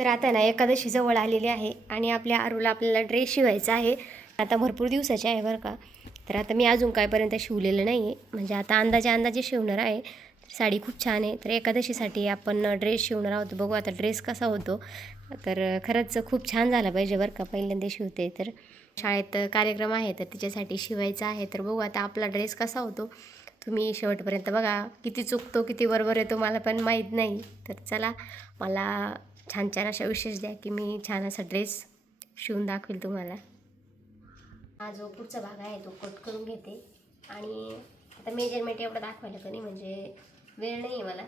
तर आता ना एकादशी जवळ आलेली आहे आणि आपल्या आरूला आपल्याला ड्रेस शिवायचा आहे. आता भरपूर दिवसाचे आहे बरं का. तर आता मी अजून कायपर्यंत शिवलेलं नाही आहे, म्हणजे आता अंदाजे शिवणार आहे. साडी खूप छान आहे. तर एकादशीसाठी आपण ड्रेस शिवणार आहोत. बघू आता ड्रेस कसा होतो. तर खरंच खूप छान झाला पाहिजे बरं का. पहिल्यांदा शिवते तर शाळेत कार्यक्रम आहे तर तिच्यासाठी शिवायचा आहे. तर बघू आता आपला ड्रेस कसा होतो. तुम्ही शेवटपर्यंत बघा. किती चुकतो किती बरोबर येतो मला पण माहीत नाही. तर चला, मला छान छान अशा विशेष द्या की मी छान असा ड्रेस शिवून दाखवेल तुम्हाला. हा जो पुढचा भाग आहे तो कट करून घेते आणि आता मेजरमेंट एवढं दाखवायला का नाही, म्हणजे वेळ नाही आहे मला.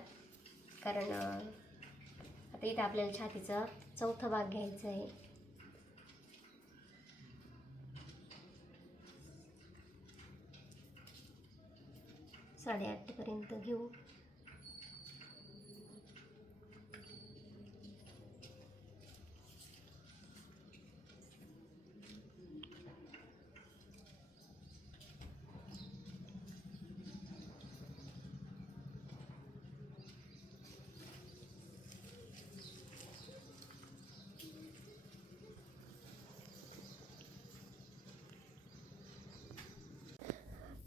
कारण आता इथं आपल्याला छातीचा चौथा भाग घ्यायचा आहे. साडेआठपर्यंत घेऊ.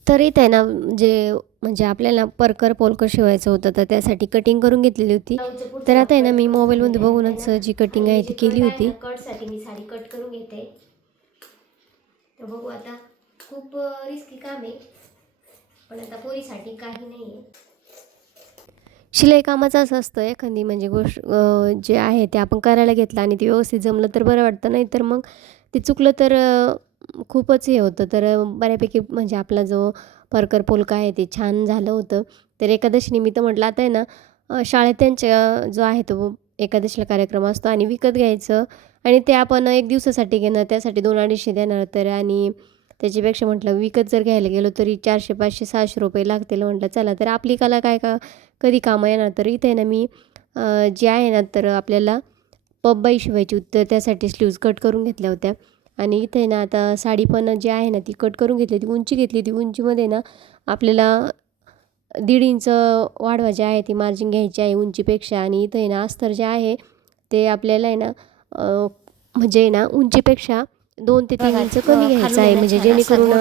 तर इथं आहे ना, म्हणजे आपल्याला परकर पोलकर शिवायचं होतं तर त्यासाठी कटिंग करून घेतलेली होती. तर आता आहे ना मी मोबाईलमध्ये बघूनच जी कटिंग आहे ती केली होती. कटसाठी मी साडी कट करून घेते. तर बघू आता, खूप रिस्की काम आहे पण आता पोरीसाठी काही नाही आहे. शिलाई कामाचं असं असतं, एखादी म्हणजे गोष्ट जे आहे ते आपण करायला घेतलं आणि ते व्यवस्थित जमलं तर बरं वाटतं, नाही तर मग ते चुकलं तर खूपच हे होतं. तर बऱ्यापैकी म्हणजे आपला जो परकर पोलका आहे ते छान झालं होतं. तर एकादशी निमित्त म्हटलं आता आहे ना, शाळेत त्यांच्या जो आहे तो एकादशीला कार्यक्रम असतो आणि विकत घ्यायचं आणि ते आपण एक दिवसासाठी घेणं, त्यासाठी 200-250 देणार. तर आणि त्याच्यापेक्षा म्हटलं विकत जर घ्यायला गेलो तरी 400, 500, 600 रुपये लागतील. म्हटलं चला, तर आपली कला काय का कधी कामं येणार. तर इथे ना मी जे आहे ना, तर आपल्याला पबबाई शिवायची होती तर त्यासाठी स्लीव्ज कट करून घेतल्या होत्या. आणि इथे ना आता साडी पण जी आहे ना ती कट करून घेतली. ती उंची घेतली. ती उंचीमध्ये ना आपल्याला 1.5 इंच वाढवा जे आहे ती मार्जिन घ्यायची आहे उंचीपेक्षा. आणि इथे ना अस्तर जे आहे ते आपल्याला आहे ना म्हणजे ना उंचीपेक्षा 2 ते 3 इंच कमी घ्यायचं आहे, म्हणजे जेणेकरून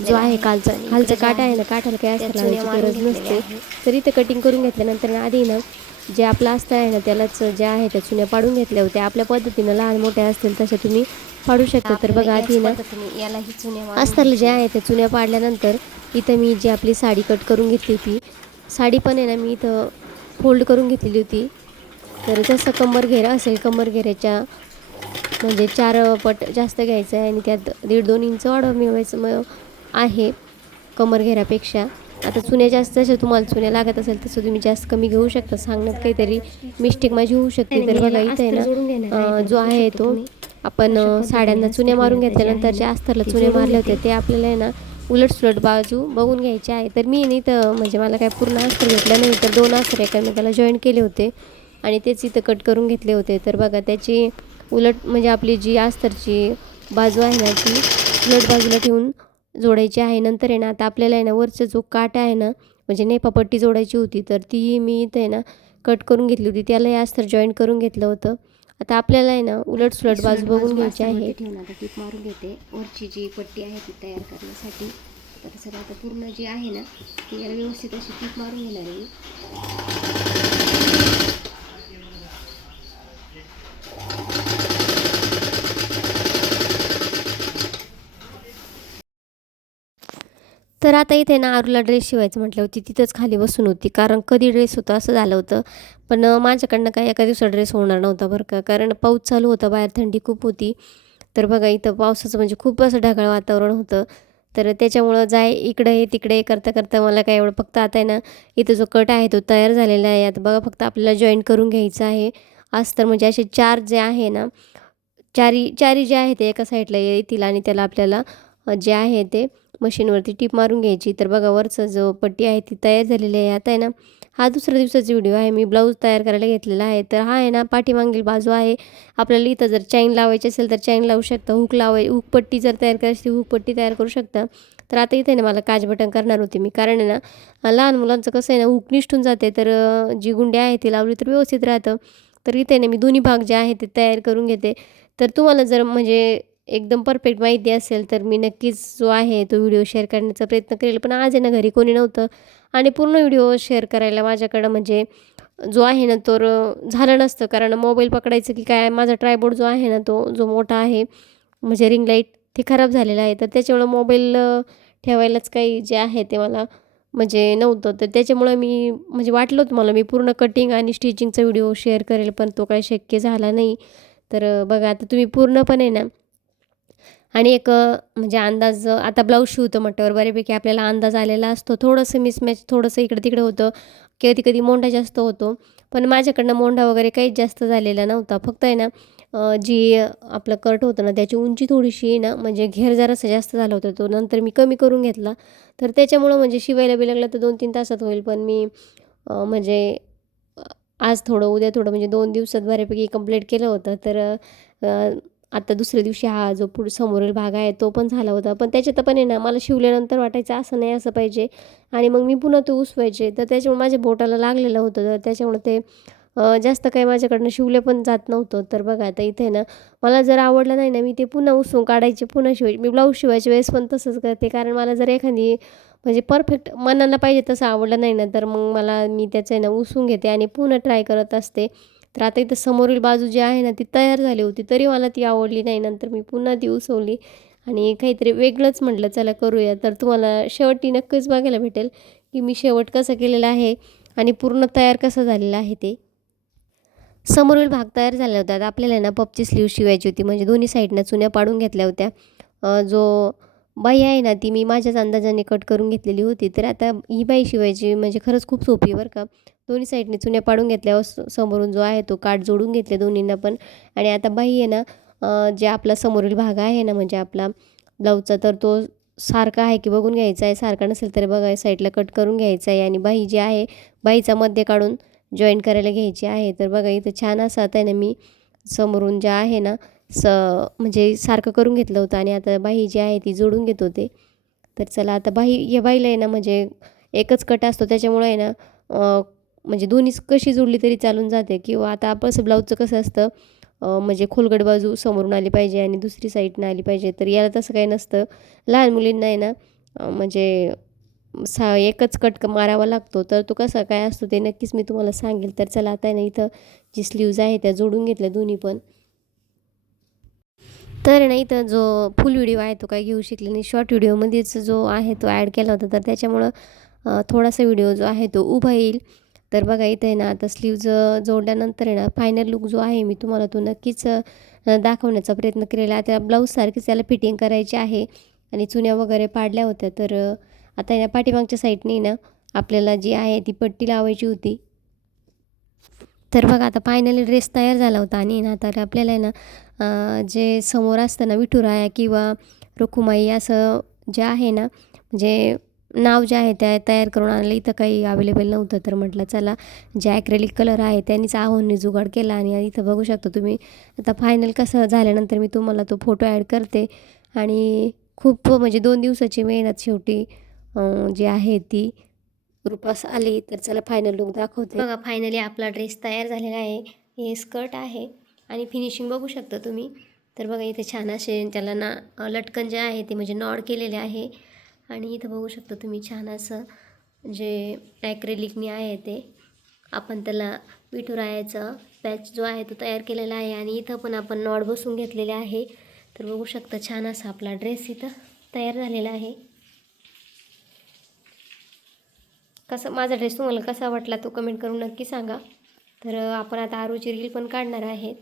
जो आहे खालचा काटा आहे ना, काठाला काही अस्तर लावायची गरज नसते. तर इथे कटिंग करून घेतल्यानंतर ना आधी ना जे आपलं अस्तर आहे ना त्यालाच जे आहे त्या चुन्या पाडून घेतल्या होत्या. आपल्या पद्धतीनं लहान मोठ्या असतील तशा तुम्ही पाडू शकता. तर बघा आधी ना अस्तरला जे आहे त्या चुन्या पाडल्यानंतर इथं मी जी आपली साडी कट करून घेतली होती, साडी पण आहे ना मी इथं फोल्ड करून घेतलेली होती. तर जसं कंबर घेरा असेल, कंबर घेऱ्याच्या म्हणजे 4 पट जास्त घ्यायचं आहे आणि त्यात 1.5-2 इंच वाढव मिळवायचं आहे कमर घेऱ्यापेक्षा. आता चुन्या जास्त जसं तुम्हाला चुन्या लागत असेल तसं तुम्ही जास्त कमी घेऊ शकता. सांगण्यात काहीतरी मिस्टेक माझी होऊ शकते. तर बघा इथं आहे ना जो आहे तो आपण साड्यांना चुन्या मारून घेतल्यानंतर ज्या अस्तरला चुन्या मारल्या होत्या ते आपल्याला आहे ना उलटसुलट बाजू बघून घ्यायची आहे. तर मी नाही तर म्हणजे मला काय पूर्ण अस्तर घेतलं नाही, तर 2 अस्तर एकमेकाला जॉईन केले होते आणि तेच इथं कट करून घेतले होते. तर बघा त्याची उलट म्हणजे आपली जी अस्तरची बाजू आहे ना ती उलट बाजूला ठेवून जोडायची आहे. नंतर आहे ना आता आपल्याला आहे ना वरचा जो काटा आहे ना, म्हणजे नेपापट्टी जोडायची होती, तर ती मी इथं आहे ना कट करून घेतली होती. त्याला हे अस्तर जॉईन करून घेतलं होतं. आता आपल्याला आहे ना उलट सुलट बाजू बघून घ्यायची आहे. ठेवून आता टीप मारून घेते वरची जी पट्टी आहे ती तयार करण्यासाठी. तर सगळं आता पूर्ण जी आहे ना ती याला व्यवस्थित अशी टीप मारून घेणार आहे. तर आता इथे ना आरूला ड्रेस शिवायचं म्हटलं होती, तिथंच खाली बसून होती. कारण कधी ड्रेस होता असं झालं होतं. पण माझ्याकडनं काही एका दिवसात ड्रेस होणार नव्हता बरं का. कारण पाऊस चालू होता, बाहेर थंडी खूप होती. तर बघा इथं पावसाचं म्हणजे खूप असं ढगाळ वातावरण होतं. तर त्याच्यामुळं इकडे तिकडे करता करता मला काय एवढं, फक्त आता आहे ना इथं जो कट आहे तो तयार झालेला आहे. आता बघा फक्त आपल्याला जॉईन करून घ्यायचं आहे. अस्तर म्हणजे असे 4 जे आहे ना, चारी जे आहे ते एका साईडला येतील आणि त्याला आपल्याला जे आहे ते मशीनवरती टीप मारून घ्यायची. तर बघा वरचं जो पट्टी आहे ती तयार झालेली आहे. आता आहे ना हा दुसऱ्या दिवसाचा व्हिडिओ आहे. मी ब्लाऊज तयार करायला घेतलेला आहे. तर हा आहे ना पाठीमागील बाजू आहे. आपल्याला इथं जर चैन लावायची असेल तर चैन लावू शकता. हुक पट्टी जर तयार करायची ती हुक पट्टी तयार करू शकता. तर आता इथे ना मला काज बटन करणार होते मी, कारण आहे ना लहान मुलांचं कसं आहे ना हुक निष्ठून जाते, तर जी गुंडी आहे ती लावली तर व्यवस्थित राहतं. तर इथे ना मी दोन्ही भाग जे आहे ते तयार करून घेते. तर तुम्हाला जर म्हणजे एकदम परफेक्ट माहिती असेल तर मी नक्कीच जो आहे तो व्हिडिओ शेअर करण्याचा प्रयत्न करेल. पण आज आहे ना घरी कोणी नव्हतं आणि पूर्ण व्हिडिओ शेअर करायला माझ्याकडं म्हणजे जो आहे ना तर झालं नसतं. कारण मोबाईल पकडायचं की काय माझा ट्रायपॉड जो आहे ना तो जो मोठा आहे म्हणजे रिंग लाईट ते खराब झालेलं आहे. तर त्याच्यामुळं मोबाईल ठेवायलाच काही जे आहे ते मला म्हणजे नव्हतं. तर त्याच्यामुळं मी म्हणजे वाटलं होतं मला मी पूर्ण कटिंग आणि स्टिचिंगचा व्हिडिओ शेअर करेल, पण तो काही शक्य झाला नाही. तर बघा आता तुम्ही पूर्णपणे ना आणि एक म्हणजे अंदाज आता ब्लाऊज शिवतो म्हटल्यावर बऱ्यापैकी आपल्याला अंदाज आलेला असतो. थोडंसं मिसमॅच थोडंसं इकडं-तिकडं होतं. कधी-कधी मोंढा जास्त होतो. पण माझ्याकडनं मोंढा वगैरे काहीच जास्त झालेला नव्हता. फक्त आहे ना जी आपलं कट होतं ना त्याची उंची थोडीशी ना म्हणजे घेर जरासा जास्त झाला होता. तो नंतर मी कमी करून घेतला. तर त्याच्यामुळं म्हणजे शिवायला बी लागलं तर 2-3 तासात होईल. पण मी म्हणजे अ, आज थोडं, उद्या थोडं म्हणजे 2 दिवसात बऱ्यापैकी कंप्लीट केलं होतं. तर आता दुसऱ्या दिवशी हा जो समोरील भाग आहे तो पण झाला होता. पण त्याच्यात पण आहे ना मला शिवल्यानंतर वाटायचं असं नाही असं पाहिजे आणि मग मी पुन्हा ते उसवायचे. तर त्याच्यामुळे माझ्या बोटाला लागलेलं होतं. तर त्याच्यामुळे ते जास्त काही माझ्याकडनं शिवलं पण जात नव्हतं. तर बघा आता इथे ना मला जर आवडलं नाही ना मी ते पुन्हा उसवून काढायचे, पुन्हा शिवायचे. मी ब्लाऊज शिवायच्या वेळेस पण तसंच करते. कारण मला जर एखादी म्हणजे परफेक्ट मनाला पाहिजे तसं आवडलं नाही ना तर मग मी त्याचं आहे ना उसवून घेते आणि पुन्हा ट्राय करत असते. तर आता इथं समोरील बाजू जी आहे ना ती तयार झाली होती तरी मला ती आवडली नाही. नंतर मी पुन्हा ती उसवली आणि काहीतरी वेगळंच म्हटलं चला करूया. तर तुम्हाला शेवटी नक्कीच बघायला भेटेल की मी शेवट कसं केलेलं आहे आणि पूर्ण तयार कसं झालेलं आहे ते. समोरील भाग तयार झाला होता. आता आपल्याला ना पफची स्लीव्ह शिवायची होती म्हणजे दोन्ही साईडनं चुन्या पाडून घेतल्या होत्या. जो बाही आहे ना ती मी माझ्याच अंदाजाने कट करून घेतलेली होती. तर आता ही बाही शिवायची म्हणजे खरंच खूप सोपी आहे बरं का. दोन्ही साईडने चुन्या पाडून घेतल्यावर समोरून जो आहे तो काठ जोडून घेतले दोन्हींना पण आणि आता बाही आहे ना जे आपला समोरील भाग आहे ना म्हणजे आपला ब्लाऊजचा तर तो सारखा आहे की बघून घ्यायचा आहे. सारखा नसेल तर बघा साईडला कट करून घ्यायचा आहे आणि बाही जी आहे बाहीचा मध्य काढून जॉईन करायला घ्यायची आहे. तर बघा इथं छान असं आता आहे ना मी समोरून जे आहे ना म्हणजे सारखं करून घेतलं होतं आणि आता बाही जी आहे ती जोडून घेत होते. तर चला आता या बाहीला आहे ना म्हणजे एकच कट असतो त्याच्यामुळे आहे ना म्हणजे दोन्ही कशी जोडली तरी चालून जाते किंवा आता आपण ब्लाऊजचं कसं असतं म्हणजे खोलगट बाजू समोरून आली पाहिजे आणि दुसरी साईडनं आली पाहिजे. तर याला तसं काही नसतं. लहान मुलींना आहे ना म्हणजे एकच कट मारावा लागतो. तर तो कसा काय असतो ते नक्कीच मी तुम्हाला सांगेल. तर चला आता आहे ना इथं जी स्लीव्ज आहे त्या जोडून घेतल्या दोन्ही पण. तर ना इथं जो फुल व्हिडिओ आहे तो काही घेऊ शकले नाही. शॉर्ट व्हिडिओमध्येच जो आहे तो ॲड केला होता. तर त्याच्यामुळं थोडासा व्हिडिओ जो आहे तो उभा येईल. तर बघा इथं आहे ना आता स्लीव्ज जोडल्यानंतर आहे ना फायनल लूक जो आहे मी तुम्हाला तो नक्कीच दाखवण्याचा प्रयत्न केलेला आहे. त्या ब्लाऊजसारखीच त्याला फिटिंग करायची आहे आणि चुन्या वगैरे पाडल्या होत्या. तर आता या पाठीमागच्या साईडनी ना आपल्याला जी आहे ती पट्टी लावायची होती. तर बघा आता फायनली ड्रेस तयार झाला होता आणि ना आता आपल्याला आहे ना जे समोर असतं ना विठुराया किंवा रुखुमाई असं जे आहे ना म्हणजे नाव जे आहे त्या तयार करून आणलं. इथं काही अवेलेबल नव्हतं तर म्हटलं चला जे ॲक्रेलिक कलर आहे त्यांनीच आहोंनी जुगाड केला आणि इथं बघू शकता तुम्ही. आता फायनल कसं झाल्यानंतर मी तुम्हाला तो फोटो ॲड करते आणि खूप म्हणजे 2 दिवसाची मेहनत शेवटी जी आहे ती रूपास आली. तर चला फायनल लूक दाखवते. बघा फायनली आपला ड्रेस तयार झालेला आहे. हे स्कर्ट आहे आणि फिनिशिंग बघू शकता तुम्ही. तर बघा इथे छान असे त्याला ना लटकन जे आहे ते म्हणजे नॉड केलेले आहे आणि इथं बघू शकता तुम्ही छान असं जे ॲक्रेलिकनी आहे ते आपण त्याला विठुरायाचा पॅच जो आहे तो तयार केलेला आहे आणि इथं पण आपण नॉड बसवून घेतलेले आहे. तर बघू शकता छान असा आपला ड्रेस इथं तयार झालेला आहे. कसा माझा ड्रेस तुम्हाला कसा वाटला तो कमेंट करून नक्की सांगा. तर आपण आता आरूची रील पण काढणार आहेत.